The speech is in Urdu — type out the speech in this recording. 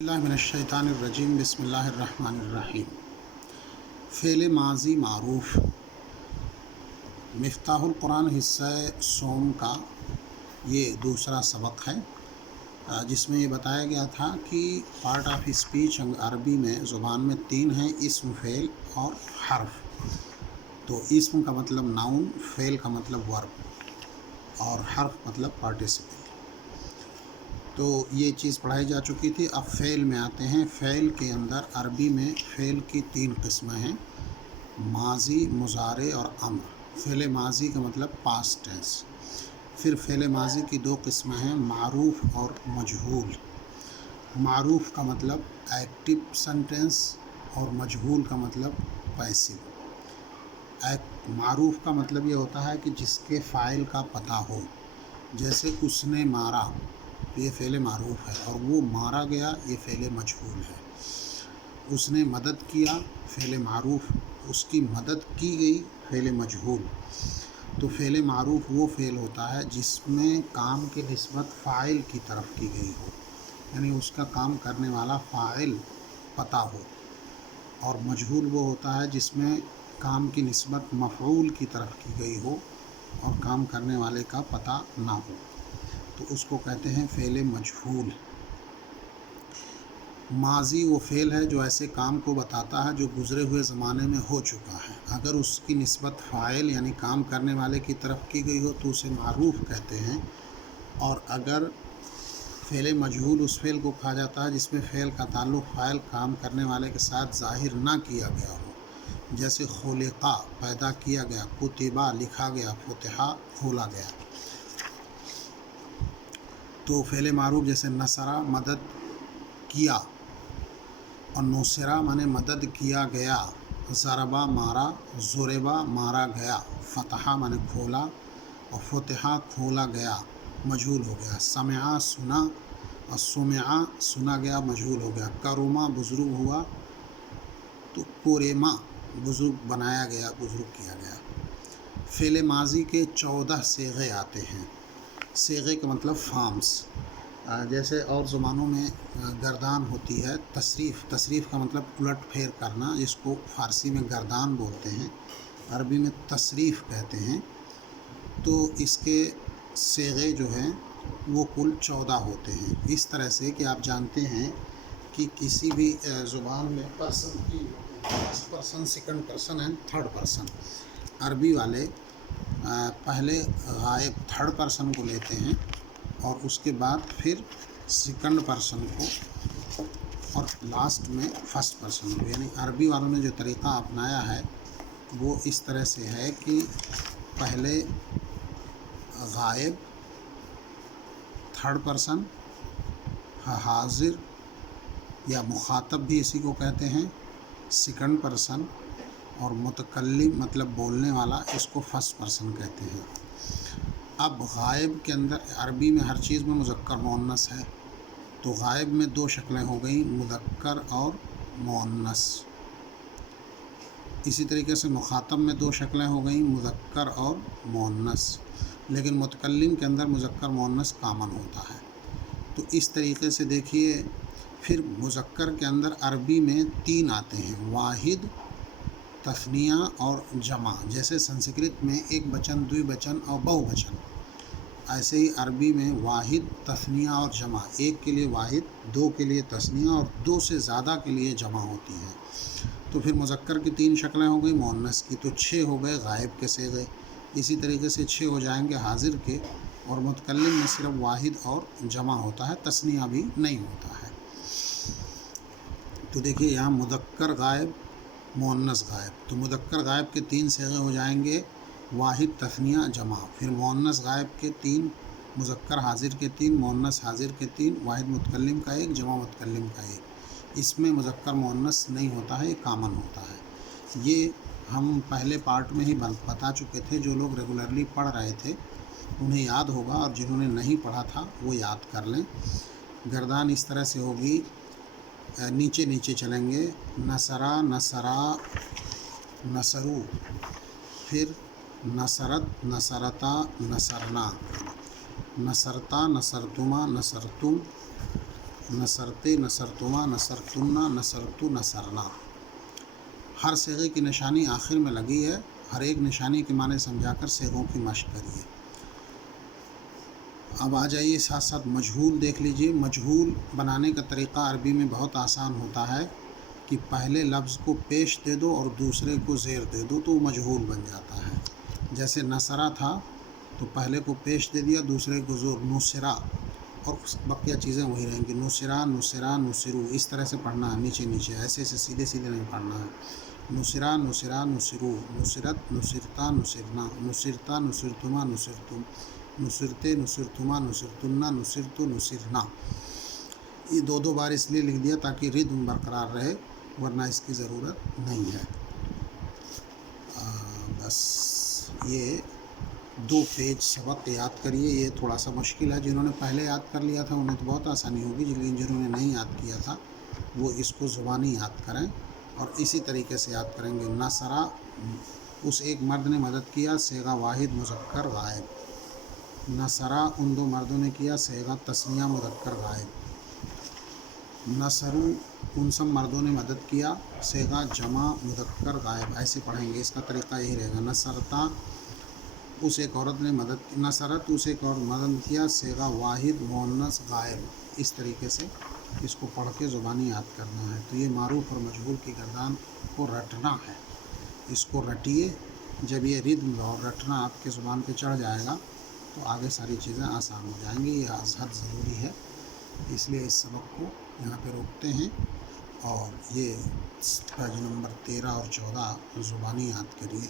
اللہ من الشیطان الرجیم بسم اللہ الرحمن الرحیم۔ فعل ماضی معروف مفتاح القرآن حصہ سوم کا یہ دوسرا سبق ہے، جس میں یہ بتایا گیا تھا کہ پارٹ آف اسپیچ عربی میں زبان میں تین ہیں: اسم، فعل اور حرف۔ تو اسم کا مطلب ناؤن، فعل کا مطلب ورب اور حرف مطلب پارٹیسپل۔ تو یہ چیز پڑھائی جا چکی تھی۔ اب فعل میں آتے ہیں۔ فعل کے اندر عربی میں فعل کی تین قسمیں ہیں: ماضی، مضارع اور امر۔ فعل ماضی کا مطلب پاسٹ ٹینس۔ پھر فعل ماضی کی دو قسمیں ہیں: معروف اور مجہول۔ معروف کا مطلب ایکٹیو سینٹینس اور مجہول کا مطلب پیسو۔ معروف کا مطلب یہ ہوتا ہے کہ جس کے فاعل کا پتہ ہو، جیسے اس نے مارا، یہ فعل معروف ہے، اور وہ مارا گیا، یہ فعل مجہول ہے۔ اس نے مدد کیا، فعل معروف، اس کی مدد کی گئی، فعل مجہول۔ تو فعل معروف وہ فعل ہوتا ہے جس میں کام کی نسبت فاعل کی طرف کی گئی ہو، یعنی اس کا کام کرنے والا فاعل پتہ ہو۔ اور مجہول وہ ہوتا ہے جس میں کام کی نسبت مفعول کی طرف کی گئی ہو اور کام کرنے والے کا پتہ نہ ہو، تو اس کو کہتے ہیں فعل مجہول۔ ماضی وہ فعل ہے جو ایسے کام کو بتاتا ہے جو گزرے ہوئے زمانے میں ہو چکا ہے۔ اگر اس کی نسبت فاعل یعنی کام کرنے والے کی طرف کی گئی ہو تو اسے معروف کہتے ہیں۔ اور اگر فعل مجہول اس فعل کو کہا جاتا ہے جس میں فعل کا تعلق فاعل کام کرنے والے کے ساتھ ظاہر نہ کیا گیا ہو، جیسے خلقہ پیدا کیا گیا، کتبہ لکھا گیا، فتحہ کھولا گیا۔ تو فعل معروف جیسے نصرہ مدد کیا، اور نصرہ مانے مدد کیا گیا، ضربہ مارا، ضربہ مارا گیا، فتحہ مانے کھولا اور فتحہ کھولا گیا، مجہول ہو گیا۔ سمعہ سنا اور سمعہ سنا گیا، مجہول ہو گیا۔ کرما بزرگ ہوا، تو کرما بزرگ بنایا گیا، بزرگ کیا گیا۔ فعل ماضی کے 14 صیغے آتے ہیں۔ صیغے کا مطلب فارمز، جیسے اور زبانوں میں گردان ہوتی ہے، تصریف کا مطلب الٹ پھیر کرنا، جس کو فارسی میں گردان بولتے ہیں، عربی میں تصریف کہتے ہیں۔ تو اس کے صیغے جو ہیں وہ کل 14 ہوتے ہیں۔ اس طرح سے کہ آپ جانتے ہیں کہ کسی بھی زبان میں پرسن کی first person, second person and third person. عربی والے پہلے غائب تھرڈ پرسن کو لیتے ہیں اور اس کے بعد پھر سیکنڈ پرسن کو اور لاسٹ میں فرسٹ پرسن کو۔ یعنی عربی والوں نے جو طریقہ اپنایا ہے وہ اس طرح سے ہے کہ پہلے غائب تھرڈ پرسن، حاضر یا مخاطب بھی اسی کو کہتے ہیں سیکنڈ پرسن، اور متکلم مطلب بولنے والا، اس کو فرسٹ پرسن کہتے ہیں۔ اب غائب کے اندر عربی میں ہر چیز میں مذکر مؤنث ہے، تو غائب میں دو شکلیں ہو گئیں، مذکر اور مؤنث۔ اسی طریقے سے مخاطب میں دو شکلیں ہو گئیں، مذکر اور مؤنث، لیکن متکلم کے اندر مذکر مؤنث کامن ہوتا ہے۔ تو اس طریقے سے دیکھیے، پھر مذکر کے اندر عربی میں تین آتے ہیں: واحد، تثنیہ اور جمع۔ جیسے سنسکرت میں ایک بچن، دوئی بچن اور بہو بچن، ایسے ہی عربی میں واحد، تثنیہ اور جمع۔ ایک کے لیے واحد، دو کے لیے تثنیہ اور دو سے زیادہ کے لیے جمع ہوتی ہے۔ تو پھر مذکر کی تین شکلیں ہو گئی، مؤنث کی تو 6 ہو گئے غائب کے صیغے۔ اسی طریقے سے 6 ہو جائیں گے حاضر کے، اور متکلم میں صرف واحد اور جمع ہوتا ہے، تثنیہ بھی نہیں ہوتا ہے۔ تو دیکھیے یہاں مذکر غائب، مؤنث غائب، تو مذکر غائب کے 3 صیغے ہو جائیں گے: واحد، تثنیہ، جمع۔ پھر مؤنث غائب کے 3، مذکر حاضر کے 3، مؤنث حاضر کے 3، واحد متکلم کا 1، جمع متکلم کا 1۔ اس میں مذکر مؤنث نہیں ہوتا ہے، یہ کامن ہوتا ہے۔ یہ ہم پہلے پارٹ میں ہی بتا چکے تھے۔ جو لوگ ریگولرلی پڑھ رہے تھے انہیں یاد ہوگا، اور جنہوں نے نہیں پڑھا تھا وہ یاد کر لیں۔ گردان اس طرح سے ہوگی، نیچے نیچے چلیں گے: نصرہ، نصرا، نصرو، پھر نصرت، نصرتا، نصرنا، نصرتا، نصرتما، نصرتم، نصرتے، نصرتما، نصرتنا، نصرتو، نصرنا۔ ہر صیغے کی نشانی آخر میں لگی ہے، ہر ایک نشانی کے معنی سمجھا کر صیغوں کی مشق کریے۔ اب آ جائیے ساتھ ساتھ مجہول دیکھ لیجئے۔ مجہول بنانے کا طریقہ عربی میں بہت آسان ہوتا ہے کہ پہلے لفظ کو پیش دے دو اور دوسرے کو زیر دے دو تو وہ مجہول بن جاتا ہے۔ جیسے نصرہ تھا تو پہلے کو پیش دے دیا، دوسرے کو زور، نصرہ، اور بقیہ چیزیں وہی رہیں گی، نصرہ، نصرہ، نصرو، اس طرح سے پڑھنا ہے، نیچے نیچے، ایسے سیدھے سیدھے نہیں پڑھنا ہے۔ نصرہ، نصرہ، نصرو، نصرت، نصرتا، نصرنا، نصرتا، نصرتما، نصرتم، نصرتے، نصرتما، نصرتنا، نصرتو، نصرنا۔ یہ دو بار اس لیے لکھ دیا تاکہ ردم برقرار رہے، ورنہ اس کی ضرورت نہیں ہے۔ بس یہ 2 پیج سبق یاد کریے۔ یہ تھوڑا سا مشکل ہے، جنہوں نے پہلے یاد کر لیا تھا انہیں تو بہت آسانی ہوگی، لیکن جنہوں نے نہیں یاد کیا تھا وہ اس کو زبانی یاد کریں اور اسی طریقے سے یاد کریں گے۔ نصرہ، اس ایک مرد نے مدد کیا، صیغہ واحد مذکر غائب۔ نصرہ، ان 2 مردوں نے کیا، صیغہ تثنیہ مذکر غائب۔ نصرو، ان سب مردوں نے مدد کیا، صیغہ جمع مذکر غائب۔ ایسے پڑھیں گے، اس کا طریقہ یہی رہے گا۔ نصرتا، اس ایک عورت نے مدد، نصرت، اس ایک اور مدد کیا، صیغہ واحد مؤنث غائب۔ اس طریقے سے اس کو پڑھ کے زبانی یاد کرنا ہے۔ تو یہ معروف اور مجہول کی گردان کو رٹنا ہے، اس کو رٹیے۔ جب یہ ردم اور رٹنا آپ کے زبان پہ چڑھ جائے گا تو آگے ساری چیزیں آسان ہو جائیں گی۔ یہ حد ضروری ہے، اس لیے اس سبق کو یہاں پہ روکتے ہیں اور یہ پیج نمبر 13 اور 14 زبانی یاد کریے۔